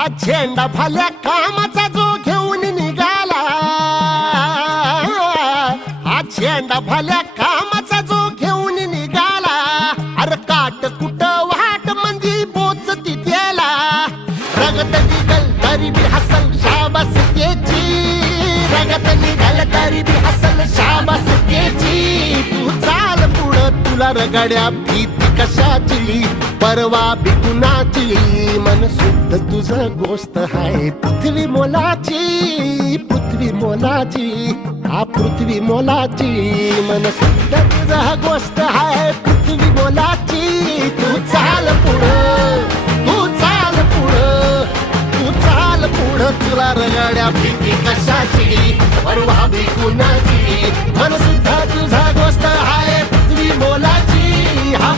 हा झेंडा भल्या कामाचा जो घेऊन निघाला, हा झेंडा भल्या कामाचा जो घेऊन निघाला, अरे काट कुट वाट मंदी बोचती त्याला, रगत निघल तरी बी हसल शाबास त्याची, रगत निघल तरी बी हसल शाबास त्याची. तू चाल पुढं तुला रगड्या भीती कशाची, परवा बी कुणाची, मन शुद्ध तुझं गोष्ट हाय पृथ्वी मोलाची, पृथ्वी मोलाची, हा पृथ्वी मोलाची, मन शुद्ध तुझं गोष्ट हाय पृथ्वी मोलाची. तू चाल पुढं, तू चाल पुढं, तू चाल पुढं तुला रगड्या भीती कशाची, परवा बी कुणाची, मन शुद्ध तुझा गोष्ट हाय पृथ्वी मोलाची, हा